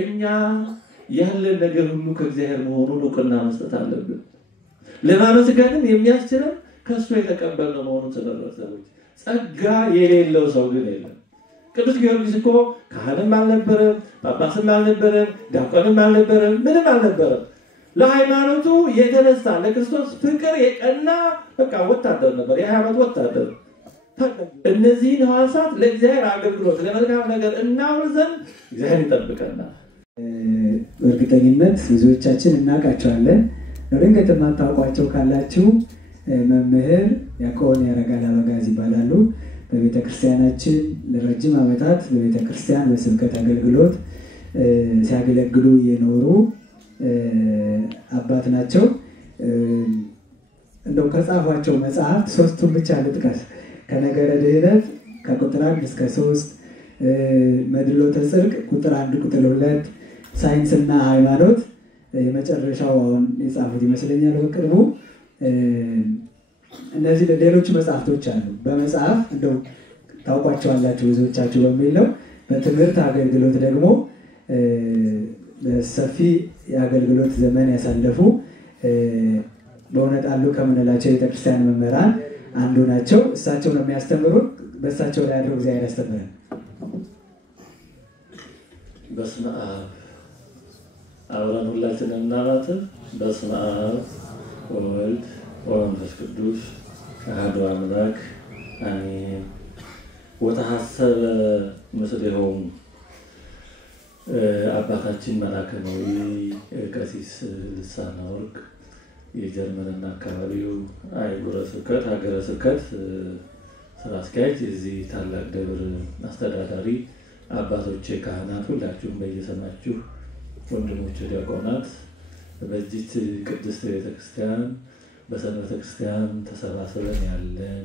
እኛ ያለ ነገር ሁሉ ከእግዚአብሔር መሆኑን ዕውቅና መስጠት አለብን። ለማመስገንም የሚያስችለው ከሱ የተቀበልነው መሆኑን ስለረሰቦች ጸጋ የሌለው ሰው ግን የለም። ቅዱስ ጊዮርጊስ እኮ ካህንም አልነበረም፣ ጳጳስም አልነበረም፣ ዲያቆንም አልነበረም፣ ምንም አልነበረም። ለሃይማኖቱ የተነሳ ለክርስቶስ ፍቅር የቀና በቃ ወታደር ነበር፣ የ20 ዓመት ወታደር። እነዚህን ሕዋሳት ለእግዚአብሔር አገልግሎት ለመልካም ነገር እናውል ዘንድ እግዚአብሔር ይጠብቀናል። በእርግጠኝነት ብዙዎቻችን እናውቃቸዋለን። በድንገት የማታውቋቸው ካላችሁ መምህር ዲያቆን ያረጋል አበጋዝ ይባላሉ። በቤተክርስቲያናችን ለረጅም ዓመታት በቤተክርስቲያን በስብከት አገልግሎት ሲያገለግሉ የኖሩ አባት ናቸው። እንደው ከጻፏቸው መጽሐፍት ሶስቱን ብቻ ልጥቀስ። ከነገረ ድኅነት ከቁጥር 1 እስከ 3፣ መድሎተ ጽድቅ ቁጥር 1 ቁጥር 2፣ ሳይንስና ሃይማኖት የመጨረሻው አሁን የጻፉት ይመስለኛል በቅርቡ። እነዚህ ሌሎች መጽሐፍቶች አሉ። በመጽሐፍ እንደው ታውቋቸዋላችሁ ብዙዎቻችሁ በሚለው በትምህርት አገልግሎት ደግሞ ሰፊ የአገልግሎት ዘመን ያሳለፉ በእውነት አሉ ከምንላቸው የቤተክርስቲያን መምህራን አንዱ ናቸው። እሳቸው ነው የሚያስተምሩት። በእሳቸው ላይ ያለው እግዚአብሔር ያስተምራል። በስመ አብ አብረን ሁላችንም እናማትብ። በስመ አብ ወወልድ ወመንፈስ ቅዱስ አሐዱ አምላክ አሜን። ወተሐሰበ ምስሌሆሙ አባታችን መላከማዊ ቀሲስ ልሳነ ወርቅ የጀርመንና አካባቢው አህጉረ ስብከት ሀገረ ስብከት ስራ አስኪያጅ፣ የዚህ ታላቅ ደብር አስተዳዳሪ አባቶቼ ካህናት፣ ሁላችሁም በየሰማችሁ ወንድሞቼ ዲያቆናት፣ በዚህ ቅድስት ቤተክርስቲያን በሰንበተ ክርስቲያን ተሰባስበን ያለን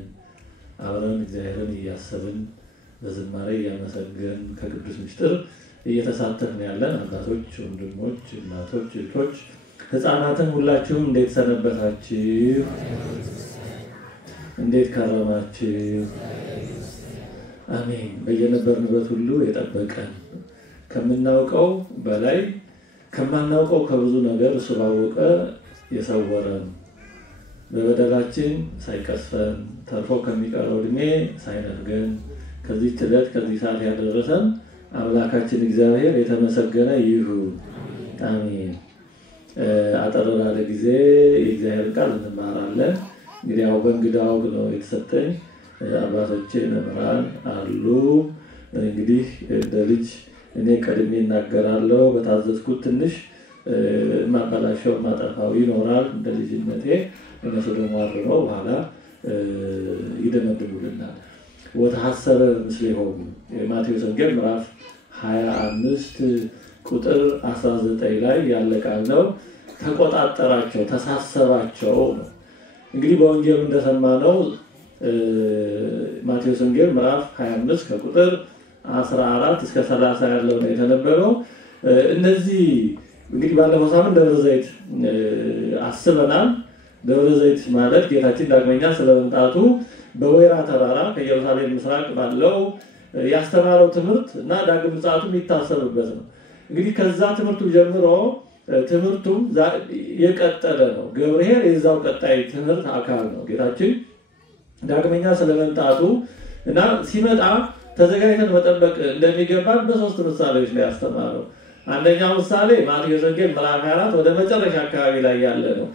አብረን እግዚአብሔርን እያሰብን በዝማሬ እያመሰገን ከቅዱስ ምስጢር እየተሳተፍን ያለን አባቶች፣ ወንድሞች፣ እናቶች፣ እህቶች፣ ሕፃናትን ሁላችሁም እንዴት ሰነበታችሁ? እንዴት ከረማችሁ? አሜን። በየነበርንበት ሁሉ የጠበቀን ከምናውቀው በላይ ከማናውቀው ከብዙ ነገር እሱ ባወቀ የሰወረን በበደላችን ሳይቀስፈን ተርፎ ከሚቀረው ዕድሜ ሳይነፍገን ከዚህ ዕለት ከዚህ ሰዓት ያደረሰን አምላካችን እግዚአብሔር የተመሰገነ ይሁን። አሜን። አጠር ላለ ጊዜ የእግዚአብሔር ቃል እንማራለን። እንግዲህ ያው በእንግዳው ነው የተሰጠኝ። አባቶቼ መምህራን አሉ። እንግዲህ እንደ ልጅ እኔ ቀድሜ እናገራለሁ። በታዘዝኩት ትንሽ ማበላሸው ማጠፋው ይኖራል እንደ ልጅነቴ። እነሱ ደግሞ አርመው በኋላ ይደመድሙልናል። ወተሐሰበ ምስሌሆሙ የማቴዎስ ወንጌል ምዕራፍ 25 ቁጥር 19 ላይ ያለ ቃል ነው። ተቆጣጠራቸው፣ ተሳሰባቸው ነው። እንግዲህ በወንጌሉ እንደሰማነው ማቴዎስ ወንጌል ምዕራፍ 25 ከቁጥር 14 እስከ 30 ያለው ነው የተነበበው። እነዚህ እንግዲህ ባለፈው ሳምንት ደብረ ዘይት አስበናል። ደብረ ዘይት ማለት ጌታችን ዳግመኛ ስለመምጣቱ በወይራ ተራራ ከኢየሩሳሌም ምስራቅ ባለው ያስተማረው ትምህርት እና ዳግም ምጽአቱ የሚታሰብበት ነው። እንግዲህ ከዛ ትምህርቱ ጀምሮ ትምህርቱም የቀጠለ ነው። ገብርኄር የዛው ቀጣይ ትምህርት አካል ነው። ጌታችን ዳግመኛ ስለመምጣቱ እና ሲመጣ ተዘጋጅተን መጠበቅ እንደሚገባን በሶስት ምሳሌዎች ላይ ያስተማረው። አንደኛው ምሳሌ ማቴዎስ ወንጌል ምዕራፍ 24 ወደ መጨረሻ አካባቢ ላይ ያለ ነው።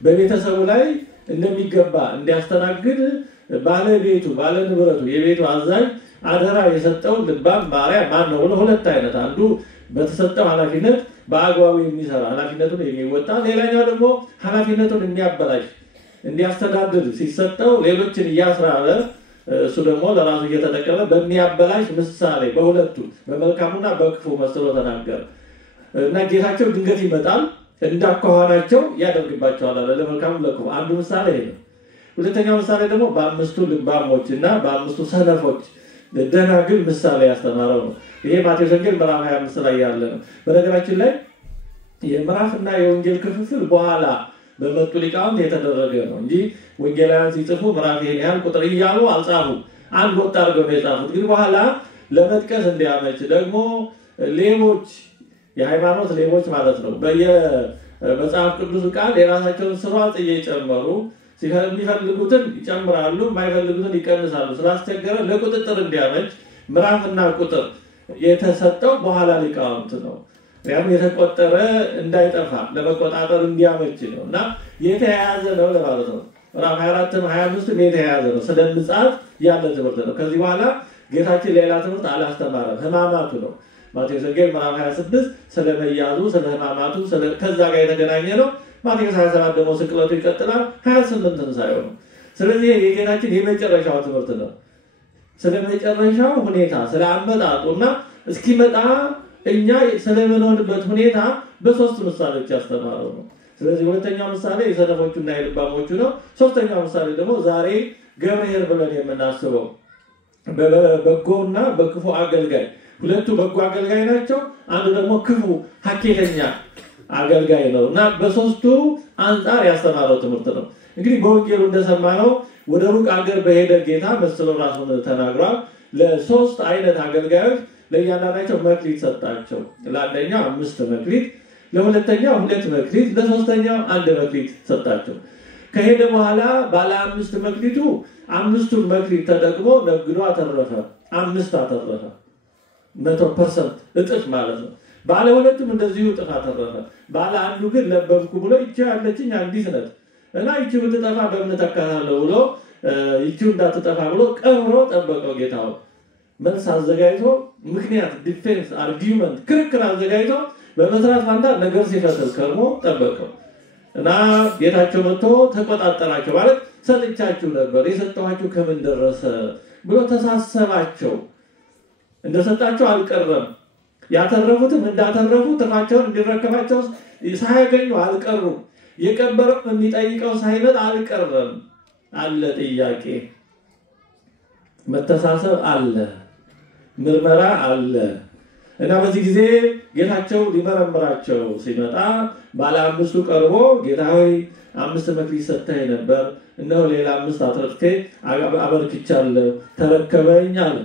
በቤተሰቡ ላይ እንደሚገባ እንዲያስተናግድ ባለቤቱ ባለንብረቱ የቤቱ አዛዥ አደራ የሰጠው ልባም ባሪያ ማን ነው ብሎ ሁለት አይነት፣ አንዱ በተሰጠው ኃላፊነት በአግባቡ የሚሰራ ኃላፊነቱን የሚወጣ፣ ሌላኛው ደግሞ ኃላፊነቱን የሚያበላሽ እንዲያስተዳድር ሲሰጠው ሌሎችን እያስራበ እሱ ደግሞ ለራሱ እየተጠቀመ በሚያበላሽ ምሳሌ በሁለቱ በመልካሙና በክፉ መስሎ ተናገረ እና ጌታቸው ድንገት ይመጣል እንዳኳኋናቸው ያደርግባቸዋል አለ። ለመልካሙ ለክፉ አንዱ ምሳሌ ነው። ሁለተኛው ምሳሌ ደግሞ በአምስቱ ልባሞችና በአምስቱ ሰነፎች ደናግል ምሳሌ ያስተማረው ነው። ይሄ ማቴዎስ ወንጌል ምዕራፍ 25 ላይ ያለ ነው። በነገራችን ላይ የምዕራፍና የወንጌል ክፍፍል በኋላ በመጡ ሊቃውንት የተደረገ ነው እንጂ ወንጌላውያን ሲጽፉ ምዕራፍ ይሄን ያህል ቁጥር እያሉ አልጻፉ። አንድ ወጥ አድርገው ነው የጻፉት። ግን በኋላ ለመጥቀስ እንዲያመች ደግሞ ሌቦች የሃይማኖት ሌቦች ማለት ነው በየመጽሐፍ ቅዱስ ቃል የራሳቸውን ስርዓት እየጨመሩ ሲፈልጉትን ይጨምራሉ የማይፈልጉትን ይቀንሳሉ ስላስቸገረ ለቁጥጥር እንዲያመች ምዕራፍና ቁጥር የተሰጠው በኋላ ሊቃውንት ነው ያም የተቆጠረ እንዳይጠፋ ለመቆጣጠር እንዲያመች ነውና የተያያዘ ነው ለማለት ነው ምዕራፍ 24 25 የተያያዘ ነው ስለ ምጽአት ያለ ትምህርት ነው ከዚህ በኋላ ጌታችን ሌላ ትምህርት አላስተማረም ህማማቱ ነው ማቴዎስ ወንጌል ምዕራፍ 26 ስለ መያዙ ስለ ህማማቱ ከዛ ጋር የተገናኘ ነው ማቴዎስ 27 ደግሞ ስቅለቱ ይቀጥላል 28 ትንሣኤው ነው ስለዚህ የጌታችን የመጨረሻው ትምህርት ነው ስለ መጨረሻው ሁኔታ ስለ አመጣጡና እስኪመጣ እኛ ስለምንሆንበት ሁኔታ በሶስት ምሳሌዎች ያስተማረው ነው ስለዚህ ሁለተኛው ምሳሌ የሰነፎቹና የልባሞቹ ነው ሶስተኛው ምሳሌ ደግሞ ዛሬ ገብርኄር ብለን የምናስበው በበጎና በክፉ አገልጋይ ሁለቱ በጎ አገልጋይ ናቸው አንዱ ደግሞ ክፉ ሐኬተኛ አገልጋይ ነውና በሶስቱ አንፃር ያስተማረው ትምህርት ነው እንግዲህ በወንጌሉ እንደሰማነው ወደ ሩቅ አገር በሄደ ጌታ መስሎ ራሱን ተናግሯል ለሶስት አይነት አገልጋዮች ለእያንዳንዳቸው መክሊት ሰጣቸው ለአንደኛው 5 መክሊት ለሁለተኛው 2 መክሊት ለሶስተኛው 1 መክሊት ሰጣቸው ከሄደ በኋላ ባለ 5 መክሊቱ 5ቱን መክሊት ተጠቅሞ ነግዶ አተረፈ 5 አተረፈ 100% እጥፍ ማለት ነው ባለ ሁለቱም እንደዚሁ እጥፍ አተረፈ ባለ አንዱ ግን ለበብኩ ብሎ ይቺ ያለችኝ አንዲት ነት እና ይቺ ብትጠፋ በምን ተካታለው ብሎ ይቺ እንዳትጠፋ ብሎ ቀብሮ ጠበቀው ጌታው መልስ አዘጋጅቶ ምክንያት ዲፌንስ አርጊውመንት ክርክር አዘጋጅቶ በመስራት ፋንታ ነገር ሲፈትል ከርሞ ጠበቀው እና ጌታቸው መጥቶ ተቆጣጣራቸው ማለት ሰጥቻችሁ ነበር የሰጠኋችሁ ከምን ደረሰ ብሎ ተሳሰባቸው እንደሰጣቸው አልቀረም ያተረፉትም እንዳተረፉ ተፋቸውን እንዲረከባቸው ሳያገኙ አልቀሩ የቀበረው የሚጠይቀው ሳይመጣ አልቀረም አለ ጥያቄ መተሳሰብ አለ ምርመራ አለ እና በዚህ ጊዜ ጌታቸው ሊመረምራቸው ሲመጣ ባለ 5ቱ ቀርቦ ጌታዬ 5 መክሊት ሰጥተህ ነበር እነሆ ሌላ 5 አትርፌ አበርክቻለሁ ተረከበኝ አለ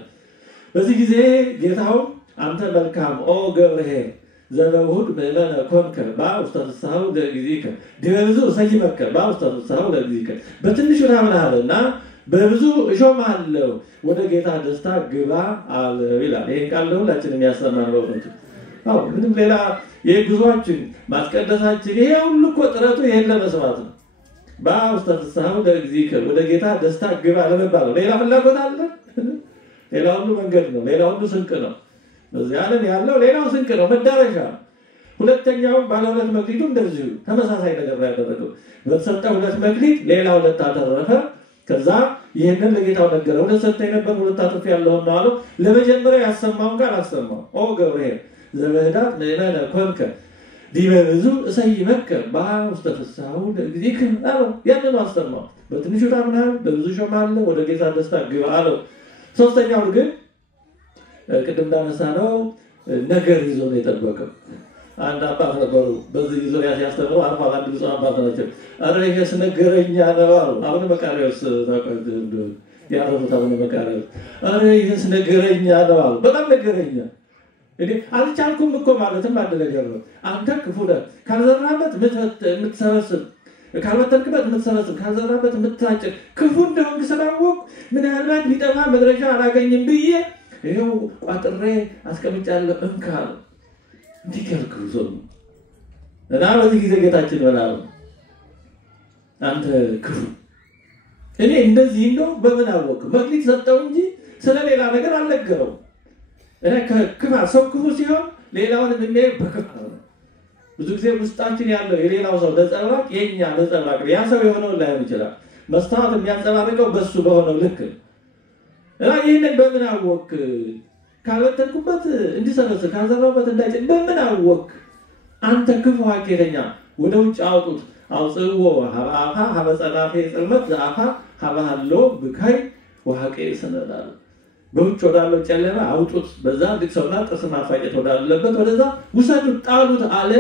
በዚህ ጊዜ ጌታው አንተ መልካም ኦ ገብርኄር ዘበውድ በእለነ ኮንከ ባውስተሳው ለግዚከ ደብዙ ሰይመከ ባውስተሳው ለግዚከ በትንሹ ታምናለና በብዙ እሾማለሁ ወደ ጌታ ደስታ ግባ አለ ይላል ይሄን ቃል ሁላችንም የሚያስተምረው ነው ምንም ሌላ የጉዟችን ማስቀደሳችን ይሄ ሁሉ ጥረቱ ይሄን ለመስማት ነው ባውስተሳው ለግዚከ ወደ ጌታ ደስታ ግባ ለመባል ሌላ ፍላጎት አለ ሌላ ሁሉ መንገድ ነው ሌላ ሁሉ ስንቅ ነው በዚህ ዓለም ያለው ሌላው ስንቅ ነው መዳረሻ ሁለተኛው ባለ 2 መክሊቱ እንደዚሁ ተመሳሳይ ነገር ያደረገው በተሰጠው 2 መክሊት ሌላው 2 አተረፈ ከዛ ይሄንን ለጌታው ነገረው ለሰጠኝ ነበር 2 አጥፍ ያለው ነው አለው ለመጀመሪያ ያሰማው ቃል አሰማው ኦ ገብርኄር ዘበህዳት ለእለነ ኮንከ ዲበብዙ ሰይመከ ባውስተፍሳው ለግዚከ አለው ያንን አሰማው በትንሹ ታምናል በብዙ ሾማለ ወደ ጌታ ደስታ ግባ አለው ሶስተኛው ግን ቅድም እንዳነሳነው ነገር ይዞ ነው የጠበቀው አንድ አባት ነበሩ በዚህ ዙሪያ ሲያስተምሩ አርፋ አንድ ብዙ አባት ናቸው አረ ይሄስ ነገረኛ ነው አሁን መቃሪያውስ ታውቃለህ ያረፉት አሁን መቃሪያው አረ ይሄስ ነገረኛ ነው በጣም ነገረኛ እንዴ አልቻልኩም እኮ ማለትም አንድ ነገር ነው አንተ ክፉ ነህ ካልዘራበት ምትሰበስብ ካልወተንክበት ምትሰበስብ ካልዘራበት ምትታጭ ክፉ እንደሆንክ ስላወቅ ምን ያህል ሊጠፋ መድረሻ አላገኝም ብዬ ይሄው ቋጥሬ አስቀምጫለሁ እንካል እንዲከልክሩ ዞም እና በዚህ ጊዜ ጌታችን ወላው አንተ ክፉ እኔ እንደዚህ ነው በምን አወቅ መክሊት ሰጠው እንጂ ስለሌላ ነገር አልነገረው እኔ ከክፋ ሰው ክፉ ሲሆን ሌላውን በሚያይ በክፋ ብዙ ጊዜ ውስጣችን ያለው የሌላው ሰው ለጸባቅ የኛ ለጸባቅ ያ ሰው የሆነው ላይሆን ይችላል መስታወት የሚያንጸባርቀው በሱ በሆነው ልክ እና ይሄንን በምን አወቅ ካልወተንኩበት እንዲሰበስ ካልዘራበት እንዳይጭ በምን አወቅ አንተ ክፉ ሐኬተኛ ወደ ውጭ አውጡት አውጽዎ ሀባፋ ሀበጸራፌ ጽልመት ዛፋ ሀባሎ ብካይ ወሐቄ ሰነዳል በውጭ ወዳለው ጨለማ አውጡት በዛ ድክሰውና ጥርስ ማፋጨት ወዳለበት ወደዛ ውሰዱት ጣሉት አለ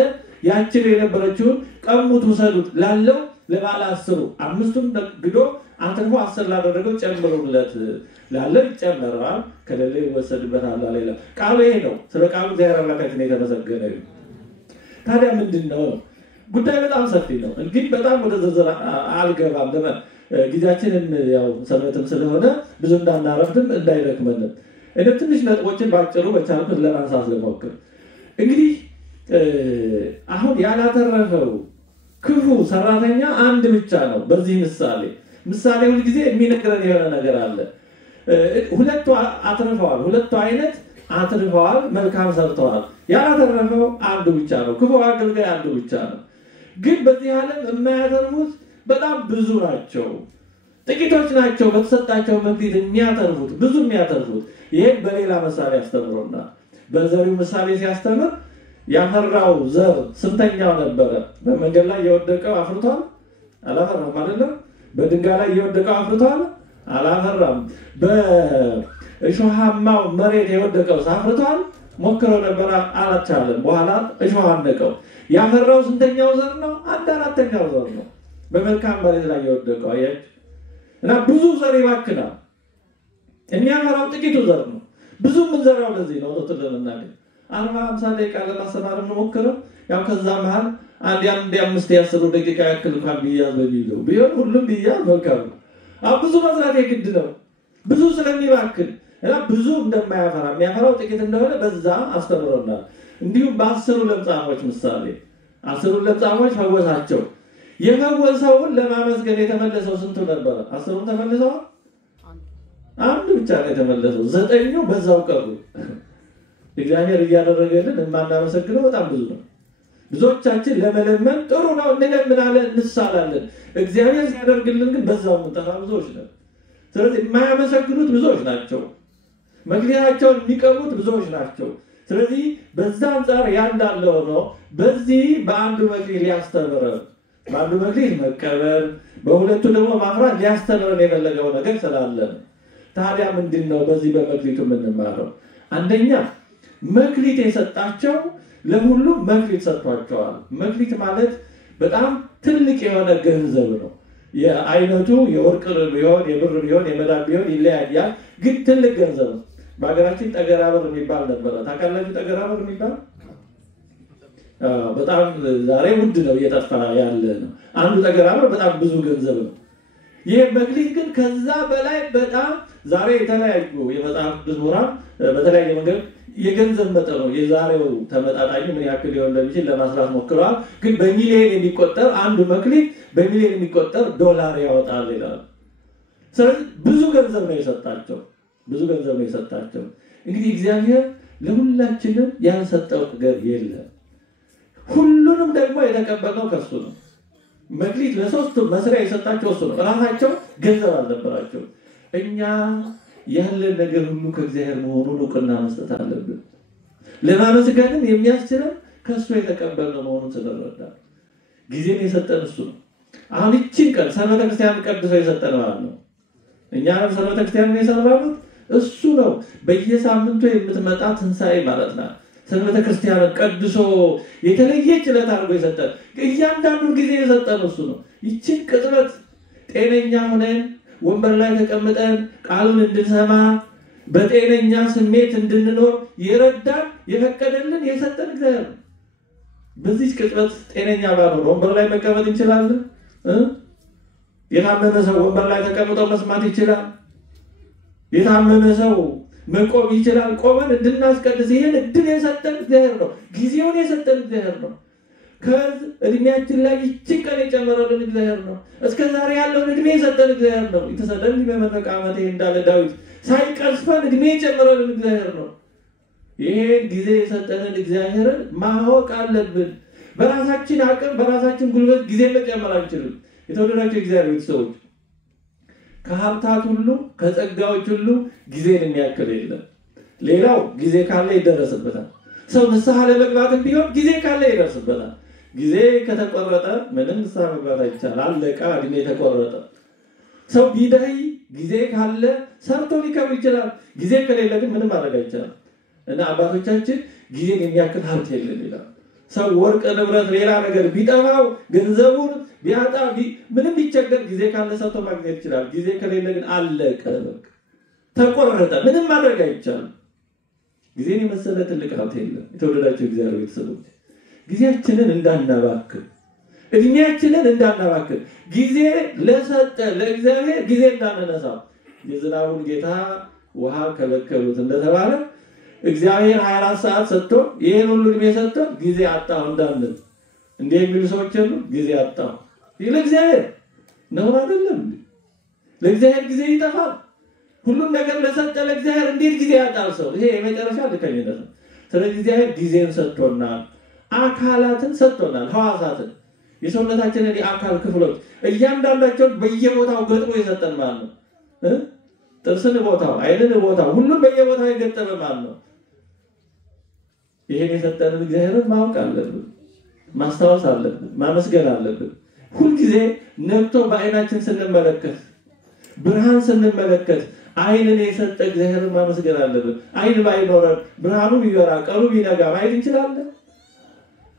ያችን የነበረችውን ቀሙት ውሰዱት ላለው ለባለ 10 5ቱን ግዶ አትርፎ 10 ላደረገው ጨምሩለት ላለው ይጨመራል ከሌለ ይወሰድበታል አለ ይላል ቃሉ ይሄ ነው ስለ ቃሉ እግዚአብሔር አምላካችን የተመሰገነ ይሁን ታዲያ ምንድነው ጉዳይ በጣም ሰፊ ነው እንግዲህ በጣም ወደ ዝርዝር አልገባም ጊዜያችንን ያው ሰንበትም ስለሆነ ብዙ እንዳናረፍድም እንዳይረክመን እኔ ትንሽ ነጥቦችን ባጭሩ በቻልኩት ለማንሳት ልሞክር እንግዲህ አሁን ያላተረፈው ክፉ ሰራተኛ አንድ ብቻ ነው በዚህ ምሳሌ ሁሉ ጊዜ የሚነግረን የሆነ ነገር አለ ሁለቱ አትርፈዋል ሁለቱ አይነት አትርፈዋል መልካም ሰርተዋል ያላተረፈው አንዱ ብቻ ነው ክፉ አገልጋይ አንዱ ብቻ ነው ግን በዚህ ዓለም የማያተርፉት በጣም ብዙ ናቸው ጥቂቶች ናቸው በተሰጣቸው መክሊት የሚያተርፉት ብዙ የሚያተርፉት ይሄን በሌላ ምሳሌ ያስተምሩና በዘሪው ምሳሌ ሲያስተምር ያፈራው ዘር ስንተኛው ነበረ በመንገድ ላይ የወደቀው አፍርቷል አላፈራም አይደለም በድንጋይ ላይ የወደቀው አፍርቷል አላፈራም በእሾሃማው መሬት የወደቀው አፍርቷል ሞክሮ ነበር አላቻለም በኋላ እሾህ አነቀው ያፈራው ስንተኛው ዘር ነው አንድ አራተኛው ዘር ነው በመልካም መሬት ላይ የወደቀው አያችሁ እና ብዙ ዘር ይባክናል የሚያፈራው ጥቂቱ ዘር ነው ብዙ ምን ዘራው ለዚህ ነው ተተለምናል 40-50 ደቂቃ ለማስተማር እንሞክረው ያው ከዛ መሃል አንድ 5-10 ደቂቃ ያክል እንኳን ቢያዝ በሚለው ቢሆን ሁሉም ቢያዝ መልካም ነው ብዙ መስራት የግድ ነው ብዙ ስለሚባክን እና ብዙ እንደማያፈራ የሚያፈራው ጥቂት እንደሆነ በዛ አስተምሮናል እንዲሁም በ10 ለምጻሞች ምሳሌ 10 ለምጻሞች ፈወሳቸው የፈወሰውን ለማመስገን የተመለሰው ስንቱ ነበር 10ም ተመለሰው አንድ ብቻ ነው የተመለሰው 9ኙ በዛው ቀሩ እግዚአብሔር ያደረገልን ማናመሰግነው በጣም ብዙ ነው ብዙዎቻችን ለመለመን ጥሩ ነው እንለምናለን እንሳላለን እግዚአብሔር ያደርግልን ግን በዛው መጣራ ብዙዎች ነው ስለዚህ የማያመሰግኑት ብዙዎች ናቸው መግሊያቸውን የሚቀሙት ብዙዎች ናቸው ስለዚህ በዛ አንፃር ያንዳለው ነው በዚህ በአንዱ መግሊ ሊያስተምር በአንዱ መግሊ መቀበል በሁለቱ ደግሞ ማፍራት ሊያስተምር የፈለገው ነገር ስላለ ታዲያ ምንድነው በዚህ በመግሊቱ የምንማረው አንደኛ መክሊት የሰጣቸው ለሁሉ መክሊት ሰጥቷቸዋል መክሊት ማለት በጣም ትልቅ የሆነ ገንዘብ ነው የአይነቱ የወርቅ ቢሆን የብር ቢሆን የመዳብ ቢሆን ይለያያል ግን ትልቅ ገንዘብ ነው በአገራችን ጠገራብር የሚባል ነበር ታውቃላችሁ ጠገራብር የሚባል በጣም ዛሬ ውድ ነው እየጠፋ ያለ ነው አንዱ ጠገራብር በጣም ብዙ ገንዘብ ነው ይሄ መክሊት ግን ከዛ በላይ በጣም ዛሬ የተለያዩ የመጽሐፍ ምሁራን በተለያየ መንገድ የገንዘብ መጠኑ የዛሬው ተመጣጣኝ ምን ያክል ይሆን እንደሚችል ለማስራት ሞክረዋል ግን በሚሊዮን የሚቆጠር አንዱ መክሊት በሚሊዮን የሚቆጠር ዶላር ያወጣል ይላል ስለዚህ ብዙ ገንዘብ ነው የሰጣቸው እንግዲህ እግዚአብሔር ለሁላችንም ያልሰጠው ነገር የለም ሁሉንም ደግሞ የተቀበለው ከሱ ነው መክሊት ለሶስቱ መስሪያ የሰጣቸው እሱ ነው ራሳቸው ገንዘብ አልነበራቸው እኛ ያለ ነገር ሁሉ ከእግዚአብሔር መሆኑን ዕውቅና መስጠት አለብን ለማመስገንም የሚያስችለን ከሱ የተቀበልነው መሆኑን ስለረዳ ጊዜን የሰጠን እሱ ነው አሁን እቺን ቀን ሰንበተ ክርስቲያን ቀድሶ የሰጠን ማለት ነው እኛንም ሰንበተ ክርስቲያን የሰራነው እሱ ነው በየሳምንቱ የምትመጣ ትንሳኤ ማለት ነው ሰንበተ ክርስቲያን ቀድሶ የተለየ ጭለት አድርጎ የሰጠን እያንዳንዱ ጊዜ የሰጠን እሱ ነው እቺን ቅጥረት ጤነኛ ሆነን ወንበር ላይ ተቀምጠን ቃሉን እንድንሰማ በጤነኛ ስሜት እንድንኖር ይረዳን የፈቀደልን የሰጠን እግዚአብሔር በዚህ ቅጽበት ጤነኛ ባልሆነ ወንበር ላይ መቀመጥ እንችላለን የታመመ ሰው ወንበር ላይ ተቀምጦ መስማት ይችላል የታመመ ሰው መቆም ይችላል ቆመን እንድናስቀድስ ይሄን እድል የሰጠን እግዚአብሔር ነው ጊዜውን የሰጠን እግዚአብሔር ነው ከእድሜያችን ላይ ይችቀን የጨመረልን እግዚአብሔር ነው እስከዛሬ ያለው እድሜ የሰጠን እግዚአብሔር ነው የተሰደን በመረቃ ዓመት እንዳለ ዳዊት ሳይቀስፈን እድሜ የጨመረልን እግዚአብሔር ነው ይሄን ጊዜ የሰጠንን እግዚአብሔርን ማወቅ አለብን በራሳችን አቅም በራሳችን ጉልበት ጊዜ መጨመር አንችልም የተወደዳችሁ እግዚአብሔር ሰዎች ከሀብታት ሁሉ ከጸጋዎች ሁሉ ጊዜን የሚያክል የለም ሌላው ጊዜ ካለ ይደረስበታል ሰው ንስሐ ለመግባት ቢሆን ጊዜ ካለ ይደርስበታል ጊዜ ከተቆረጠ ምንም ንስሐ መግባት አይቻልም አለቃ እድሜ ተቆረጠ ሰው ቢዳይ ጊዜ ካለ ሰርቶ ሊከብር ይችላል ጊዜ ከሌለ ግን ምንም ማድረግ አይቻልም እና አባቶቻችን ጊዜን የሚያክል ሀብት የለም ይላል ሰው ወርቅ ንብረት ሌላ ነገር ቢጠፋው ገንዘቡን ቢያጣ ምንም ቢቸገር ጊዜ ካለ ሰው ማግኘት ይችላል ጊዜ ከሌለ ግን አለቀ በቃ ተቆረጠ ምንም ማድረግ አይቻልም ጊዜን የመሰለ ትልቅ ሀብት የለም የተወደዳችሁ እግዚአብሔር ቤተሰቦች ጊዜያችንን እንዳናባክን እድሜያችንን እንዳናባክን ጊዜ ለሰጠ ለእግዚአብሔር ጊዜ እንዳንነሳው የዝናቡን ጌታ ውሃ ከለከሉት እንደተባለ እግዚአብሔር 24 ሰዓት ሰጥቶ ይሄን ሁሉ እድሜ ሰጥቶ ጊዜ አጣው እንዳንል እንዴ የሚሉ ሰዎች ሁሉ ጊዜ አጣው ለእግዚአብሔር ነው አይደለም ለእግዚአብሔር ጊዜ ይጠፋል ሁሉን ነገር ለሰጠ ለእግዚአብሔር እንዴት ጊዜ ያጣል ሰው ይሄ የመጨረሻ ልከኝነት ነው ስለዚህ እግዚአብሔር ጊዜን ሰጥቶናል አካላትን ሰጥቶናል ሐዋሳትን የሰውነታችንን የአካል ክፍሎች እያንዳንዳቸው በየቦታው ገጥሞ የሰጠን ማለት ነው ጥርስን ቦታው አይንን ቦታው ሁሉም በየቦታው የገጠመ ማለት ነው ይሄን የሰጠን እግዚአብሔርን ማወቅ አለብን ማስተዋወስ አለብን ማመስገን አለብን ሁሉ ጊዜ ነጥቶ በአይናችን ስንመለከት ብርሃን ስንመለከት አይንን የሰጠ እግዚአብሔርን ማመስገን አለብን አይን ባይኖረን ብርሃኑ ቢበራ ቀኑ ቢነጋ ማየት እንችላለን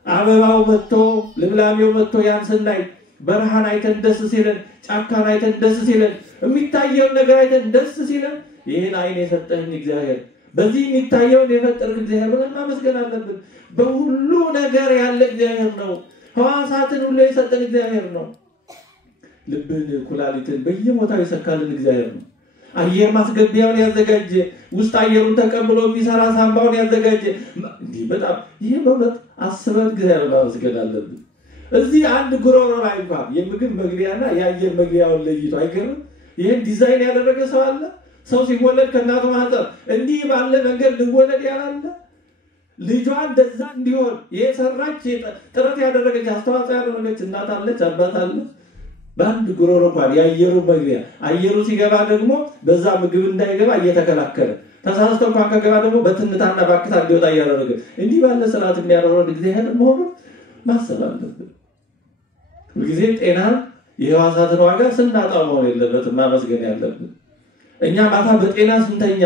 አበባው መጥቶ ልምላሜው መጥቶ ያን ስናይ በርሃን አይተን ደስ ሲለን ጫካን አይተን ደስ ሲለን የሚታየው ነገር አይተን ደስ ሲለን ይሄን አይን የሰጠን እግዚአብሔር በዚህ የሚታየው የፈጠረው እግዚአብሔርን ማመስገን አለብን በሁሉ ነገር ያለ እግዚአብሔር ነው ሐዋሳትን ሁሉ የሰጠን እግዚአብሔር ነው ልብን ኩላሊትን በየቦታው የሰካልን እግዚአብሔር ነው አየር ማስገቢያውን ያዘጋጀ ውስጥ አየሩን ተቀብሎ የሚሰራ ሳምባውን ያዘጋጀ እንዲህ በጣም ይሄ በእውነት አስበት እግዚአብሔር ማመስገን አለብን እዚህ አንድ ጉሮሮ ላይ እንኳን የምግብ መግቢያና የአየር መግቢያውን ለይቶ አይገርም ይሄን ዲዛይን ያደረገ ሰው አለ ሰው ሲወለድ ከእናቱ ማህፀን እንዲህ ባለ መንገድ ሊወለድ ያላለ ልጇን እንደዛ እንዲሆን የሰራች ጥረት ያደረገች አስተዋጽኦ ያደረገች እናት አለች አባት አለ በአንድ ጉሮሮ እንኳን የአየሩ መግቢያ አየሩ ሲገባ ደግሞ በዛ ምግብ እንዳይገባ እየተከላከለ ተሳስቶ እንኳን ከገባ ደግሞ በትንታና ባክታ እንዲወጣ ያደረገ እንዲህ ባለ ስርዓት የሚያደርገው እግዚአብሔር መሆኑ ማሰብ አለብን ሁልጊዜ ጤና የሐዋሳትን ዋጋ ስናጣው መሆን የለበትም ማመስገን ያለብን እኛ ማታ በጤና ስንተኛ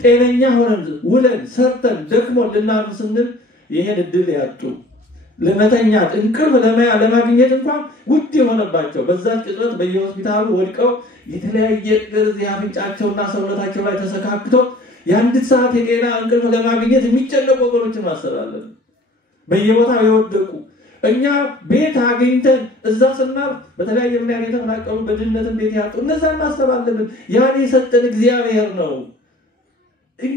ጤነኛ ሆነን ውለን ሰርተን ደክሞን ልናርፍ ስንል ይሄን እድል ያጡ ለመተኛት እንቅልፍ ለማግኘት እንኳን ውድ የሆነባቸው በዛች ቅጽበት በየሆስፒታሉ ወድቀው የተለያየ ቅርጽ ያፍንጫቸውና ሰውነታቸው ላይ ተሰካክቶ የአንድ ሰዓት የጤና እንቅልፍ ለማግኘት የሚጨነቁ ወገኖችን ማሰራለን በየቦታው የወደቁ እኛ ቤት አግኝተን እዛ ስናርፍ በተለያየ ምክንያት የተፈናቀሉ በድህነት ቤት ያጡ እነዛን ማሰብ አለብን ያን የሰጠን እግዚአብሔር ነው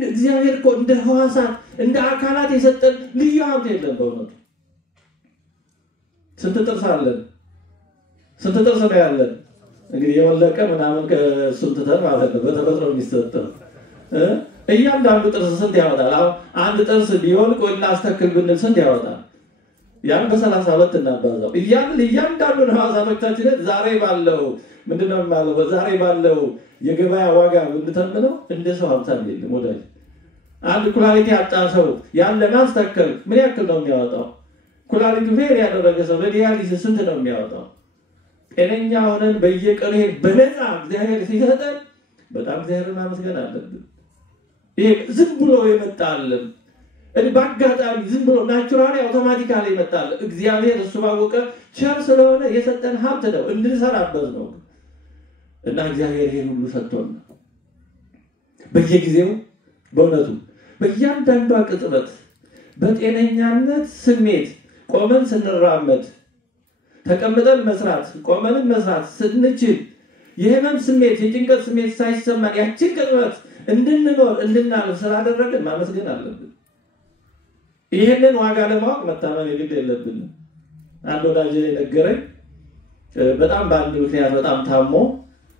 እግዚአብሔር እኮ እንደ ሐዋሳት እንደ አካላት የሰጠን ልዩ ሀብት የለም በእውነቱ ስንት ጥርስ አለን ስንት ጥርስ ነው ያለን እንግዲህ የወለቀ ምናምን ከስንትተን ማለት ነው በተፈጥሮ የሚሰጠው እያንዳንዱ ጥርስ ስንት ያወጣል አንድ ጥርስ ቢወልቅ ወይና አስተክል ብንል ስንት ያወጣል ያን በ32 እናባዛው እያንዳንዱ ሐዋሳቶቻችን ዛሬ ባለው ምንድነው ማለት ዛሬ ባለው የገበያ ዋጋ ብንተምነው እንደ ሰው ሀብታም የለም ወዳጅ አንድ ኩላሊት ያጣ ሰው ያን ለማስተከል ምን ያክል ነው የሚያወጣው ኩላሊቱ ፌር ያደረገ ሰው ለዲያሊሲስ ስንት ነው የሚያወጣው ጤነኛ ሆነን በየቀኑ በነፃ እግዚአብሔር ሲሰጠን በጣም እግዚአብሔርን ማመስገን አለብን ይሄ ዝም ብሎ ይመጣል በአጋጣሚ ዝም ብሎ ናቹራሊ አውቶማቲካሊ ይመጣል እግዚአብሔር እሱ ባወቀ ቸር ስለሆነ የሰጠን ሀብት ነው እንድንሰራበት ነው እና እግዚአብሔር ይሄን ሁሉ ሰጥቶን በየጊዜው በእውነቱ በእያንዳንዷ ቅጽበት በጤነኛነት ስሜት ቆመን ስንራመድ ተቀምጠን መስራት ቆመን መስራት ስንችል የህመም ስሜት የጭንቀት ስሜት ሳይሰማን ያችን ቅጽበት እንድንኖር እንድናልፍ ስላደረገን ማመስገን አለብን ይሄንን ዋጋ ለማወቅ መታመን የግድ የለብንም አንድ ወዳጅ ነገረኝ በጣም በአንድ ምክንያት በጣም ታሞ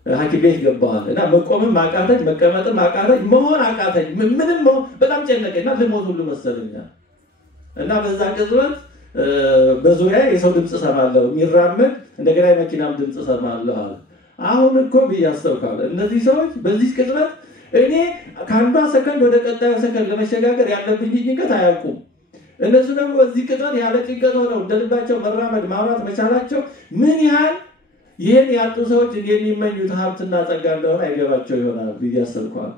ሐኪም ቤት ገባዋል እና መቆምም ማቃተኝ መቀመጥም ማቃተኝ መሆን አቃተኝ ምንም በጣም ጨነቀኝና ልሞት ሁሉ መሰለኝ እና በዛ ቅጽበት በዙሪያ የሰው ድምጽ ሰማለሁ የሚራመድ እንደገና የመኪናም ድምጽ ሰማለሁ አሁን እኮ በያስተውካለ እነዚህ ሰዎች በዚህ ቅጽበት እኔ ከአንዷ ሰከንድ ወደ ቀጣዩ ሰከንድ ለመሸጋገር ያለብኝ ጭንቀት አያውቁም እነሱ ደግሞ በዚህ ቅጽበት ያለ ጭንቀት ሆነው እንደልባቸው መራመድ ማውራት መቻላቸው ምን ያህል ይሄን ያጡ ሰዎች እንደሚመኙት ሀብትና ጸጋ እንደሆነ አይገባቸው ይሆናል በያስተውካለ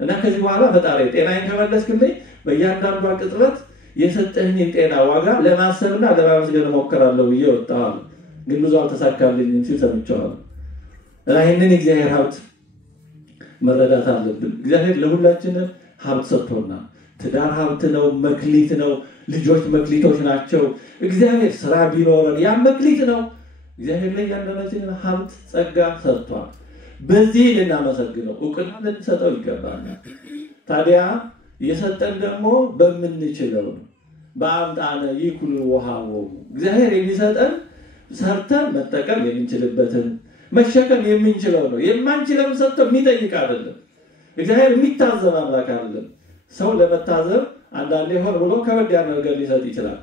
እና ከዚህ በኋላ ፈጣሪ ጤናዬን ከመለስክልኝ በእያንዳንዷ ቅጽበት የሰጠኝን ጤና ዋጋ ለማሰብና ለማመስገን ሞክራለሁ ብዬ ወጣሁ። ግን ብዙ አልተሳካልኝም ሲል ሰምቻለሁ። ይህንን እግዚአብሔር ሀብት መረዳት አለብን። እግዚአብሔር ለሁላችንም ሀብት ሰጥቶናል። ትዳር ሀብት ነው፣ መክሊት ነው። ልጆች መክሊቶች ናቸው። እግዚአብሔር ስራ ቢኖረን ያ መክሊት ነው። እግዚአብሔር ላይ ያንደረችን ሀብት ጸጋ ሰጥቷል። በዚህ ልናመሰግነው እውቅና ልንሰጠው ይገባል። ታዲያ የሰጠን ደግሞ በምንችለው በአምጣነ ይኩሉ ወሃቦ እግዚአብሔር የሚሰጠን ሰርተን መጠቀም የምንችልበትን መሸከም የምንችለው ነው። የማንችለው ሰጥቶ የሚጠይቅ አይደለም። እግዚአብሔር የሚታዘብ አምላክ አይደለም። ሰው ለመታዘብ አንዳንዴ ሆን ብሎ ከበድ ያለ ነገር ሊሰጥ ይችላል።